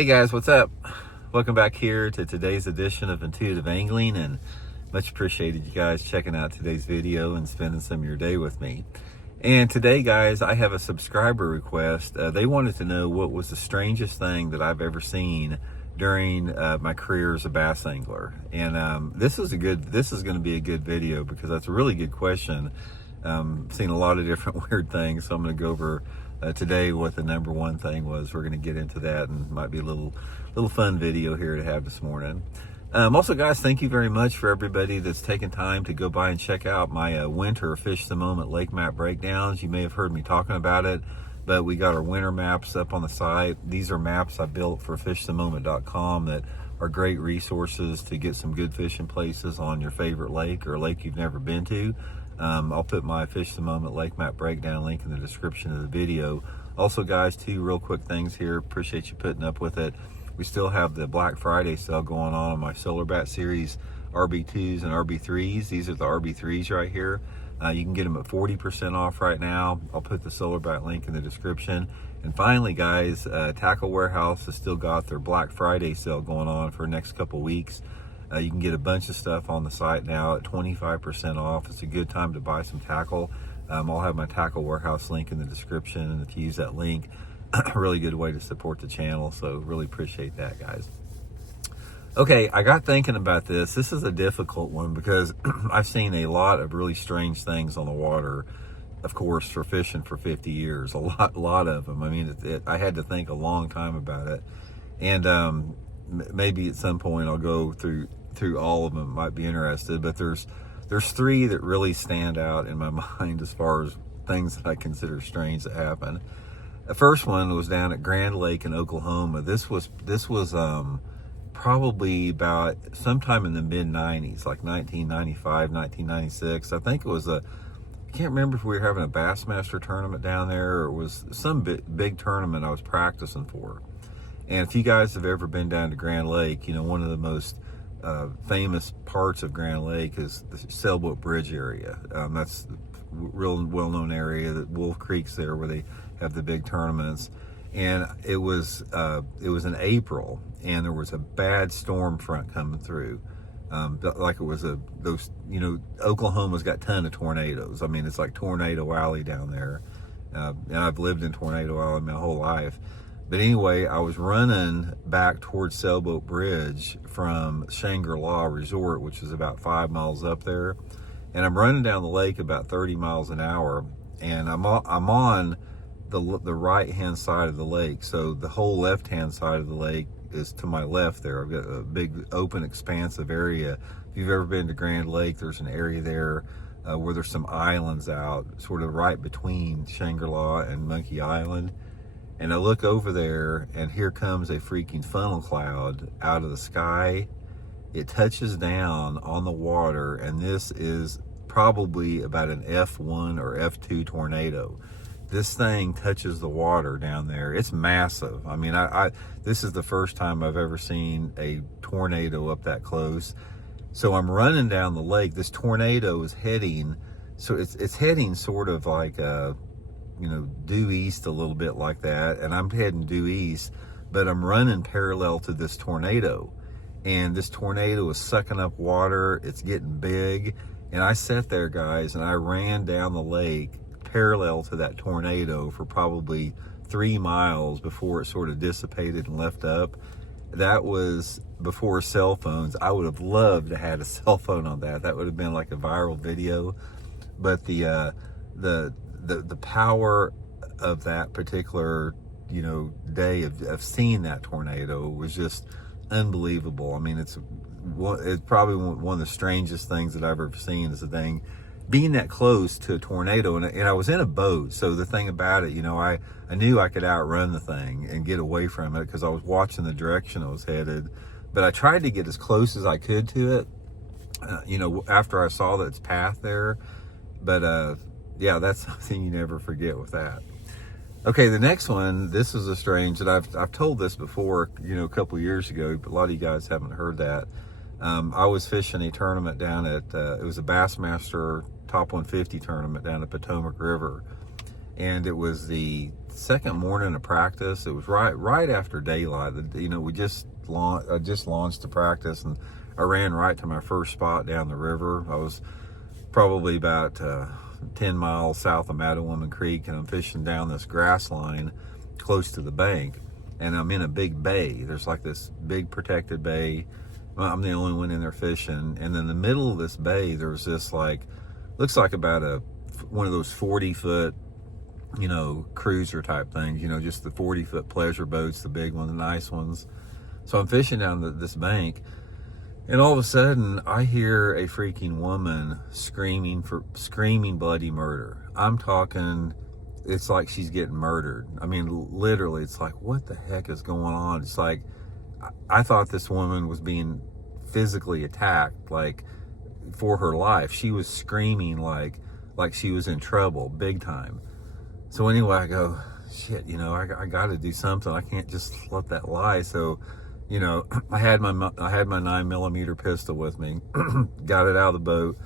Hey guys, what's up? Welcome back here to today's edition of Intuitive Angling, and much appreciated you guys checking out today's video and spending some of your day with me. And today, guys, I have a subscriber request. They wanted to know what was the strangest thing that I've ever seen during my career as a bass angler. And this is going to be a good video because that's a really good question. Seen a lot of different weird things, so I'm going to go over today what the number one thing was. We're going to get into that, and might be a little fun video here to have this morning. Also, guys, thank you very much for everybody that's taken time to go by and check out my winter Fish the Moment lake map breakdowns. You may have heard me talking about it, but we got our winter maps up on the site. These are maps I built for fishthemoment.com that are great resources to get some good fishing places on your favorite lake or a lake you've never been to. I'll put my Fish the Moment lake map breakdown link in the description of the video. Also, guys, two real quick things here. Appreciate you putting up with it. We still have the Black Friday sale going on my Solar Bat Series RB2s and RB3s. These are the RB3s right here. You can get them at 40% off right now. I'll put the Solar Bat link in the description. And finally, guys, Tackle Warehouse has still got their Black Friday sale going on for the next couple weeks. You can get a bunch of stuff on the site now at 25% off. It's a good time to buy some tackle. I'll have my Tackle Warehouse link in the description, and if you use that link, a really good way to support the channel. So really appreciate that, guys. Okay, I got thinking about this. This is a difficult one because I've seen a lot of really strange things on the water, of course, for fishing for 50 years. A lot of them. I mean, I had to think a long time about it. And maybe at some point I'll go through all of them. Might be interested, but there's three that really stand out in my mind as far as things that I consider strange that happen. The first one was down at Grand Lake in Oklahoma. This was probably about sometime in the mid-90s, like 1995, 1996. I think it was I can't remember if we were having a Bassmaster tournament down there or it was some big tournament I was practicing for. And if you guys have ever been down to Grand Lake, you know, one of the most famous parts of Grand Lake is the Sailboat Bridge area. That's a real well-known area. That Wolf Creek's there where they have the big tournaments. And it was in April, and there was a bad storm front coming through. Like it was Oklahoma's got a ton of tornadoes. I mean, it's like Tornado Alley down there. And I've lived in Tornado Alley my whole life. But anyway, I was running back towards Sailboat Bridge from Shangri-La Resort, which is about 5 miles up there. And I'm running down the lake about 30 miles an hour. And I'm on the right-hand side of the lake. So the whole left-hand side of the lake is to my left there. I've got a big open expansive area. If you've ever been to Grand Lake, there's an area there where there's some islands out, sort of right between Shangri-La and Monkey Island. And I look over there, and here comes a freaking funnel cloud out of the sky. It touches down on the water, and this is probably about an F1 or F2 tornado. This thing touches the water down there. It's massive. I mean, this is the first time I've ever seen a tornado up that close. So I'm running down the lake. This tornado is heading, so it's heading sort of like due east a little bit like that, and I'm heading due east, but I'm running parallel to this tornado, and this tornado is sucking up water. It's getting big, and I sat there, guys, and I ran down the lake parallel to that tornado for probably 3 miles before it sort of dissipated and left up. That was before cell phones. I would have loved to have had a cell phone on that. That would have been like a viral video. But the power of that particular day of seeing that tornado was just unbelievable. I mean, it's probably one of the strangest things that I've ever seen, is a thing being that close to a tornado. And I was in a boat, so the thing about it, I knew I could outrun the thing and get away from it because I was watching the direction it was headed. But I tried to get as close as I could to it, after I saw that its path there. But yeah, that's something you never forget with that. Okay, the next one, this is a strange, that I've told this before, a couple years ago, but a lot of you guys haven't heard that. I was fishing a tournament down at, it was a Bassmaster Top 150 tournament down at Potomac River. and it was the second morning of practice. It was right after daylight. We just launched the practice, and I ran right to my first spot down the river. I was probably about 10 miles south of Mattawoman Creek, and I'm fishing down this grass line close to the bank, and I'm in a big bay. There's like this big protected bay. I'm the only one in there fishing, and in the middle of this bay there's this, like, looks like about one of those 40-foot cruiser type things, just the 40-foot pleasure boats, the big ones, the nice ones. So I'm fishing down this bank, and all of a sudden I hear a freaking woman screaming bloody murder. I'm talking, it's like she's getting murdered. I mean, literally, it's like, what the heck is going on? It's like, I thought this woman was being physically attacked, like, for her life. She was screaming like she was in trouble, big time. So anyway, I go, shit, I got to do something. I can't just let that lie. So, I had my 9mm pistol with me, got it out of the boat,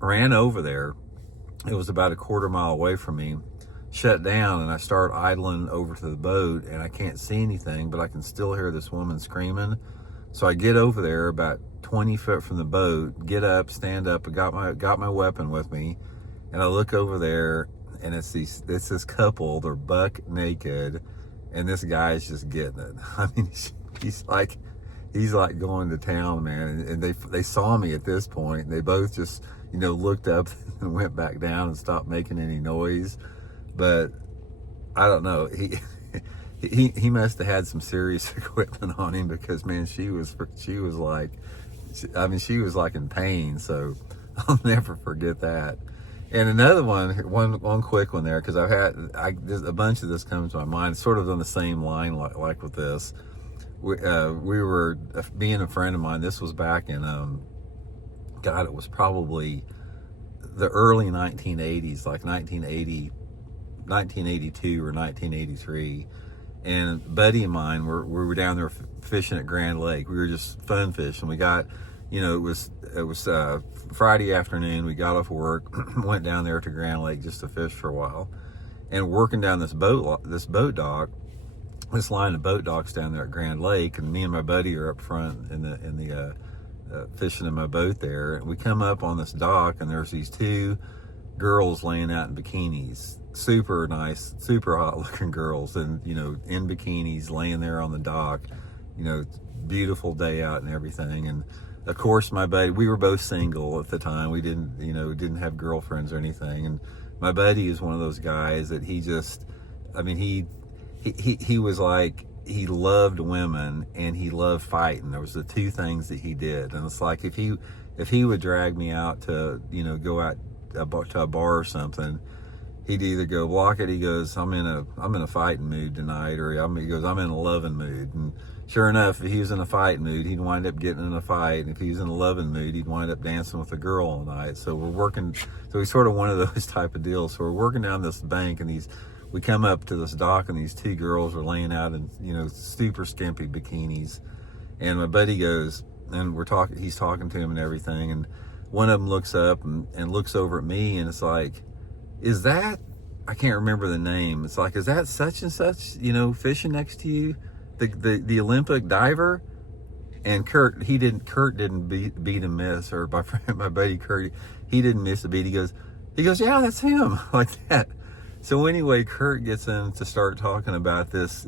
ran over there. It was about a quarter mile away from me, shut down, and I start idling over to the boat, and I can't see anything, but I can still hear this woman screaming. So I get over there about 20 foot from the boat, get up, stand up, I got my weapon with me, and I look over there, and it's this couple. They're buck naked, and this guy is just getting it. I mean, he's like going to town, man. And they saw me at this point, and they both just looked up and went back down and stopped making any noise. But I don't know, he must have had some serious equipment on him, because, man, she was like, I mean, she was like in pain. So I'll never forget that. And another one quick one there, because there's a bunch of this comes to my mind, sort of on the same line like with this. We were, being a friend of mine, this was back in, it was probably the early 1980s, like 1982 or 1983. And a buddy of mine, we were down there fishing at Grand Lake. We were just fun fishing. We got, it was Friday afternoon. We got off work, went down there to Grand Lake just to fish for a while, and working down this boat dock, this line of boat docks down there at Grand Lake. And me and my buddy are up front in the fishing in my boat there. And we come up on this dock, and there's these two girls laying out in bikinis, super nice, super hot looking girls, and in bikinis laying there on the dock, beautiful day out and everything. And of course, my buddy, we were both single at the time. We didn't have girlfriends or anything. And my buddy is one of those guys that he was like, he loved women and he loved fighting. There was the two things that he did. And it's like, if he would drag me out to, go out to a bar or something, he'd either go, Blaukat, he goes, I'm in a fighting mood tonight, or he goes, I'm in a loving mood. And sure enough, if he was in a fighting mood, he'd wind up getting in a fight. And if he was in a loving mood, he'd wind up dancing with a girl all night. So he's sort of one of those type of deals. So we're working down this bank, and we come up to this dock, and these two girls are laying out in, super skimpy bikinis. And my buddy goes, and he's talking to him and everything. And one of them looks up and looks over at me, and it's like, is that, I can't remember the name. It's like, is that such and such, fishing next to you? The Olympic diver? And Kurt didn't beat and miss, or my buddy Kurt, he didn't miss a beat. He goes, yeah, that's him, like that. So anyway, Kurt gets in to start talking about this.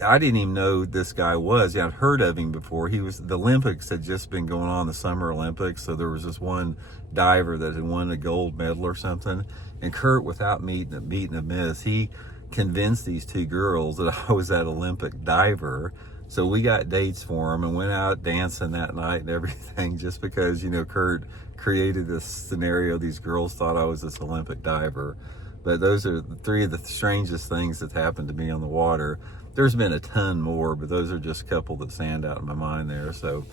I didn't even know this guy was. I'd heard of him before. The Olympics had just been going on, the Summer Olympics. So there was this one diver that had won a gold medal or something. And Kurt, without beating a miss, he convinced these two girls that I was that Olympic diver. So we got dates for them and went out dancing that night and everything, just because, Kurt created this scenario. These girls thought I was this Olympic diver. But those are three of the strangest things that happened to me on the water. There's been a ton more, but those are just a couple that stand out in my mind there. So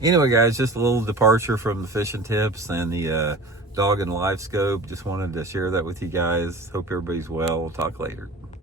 anyway, guys, just a little departure from the fishing tips and the dog and live scope. Just wanted to share that with you guys. Hope everybody's well. We'll talk later.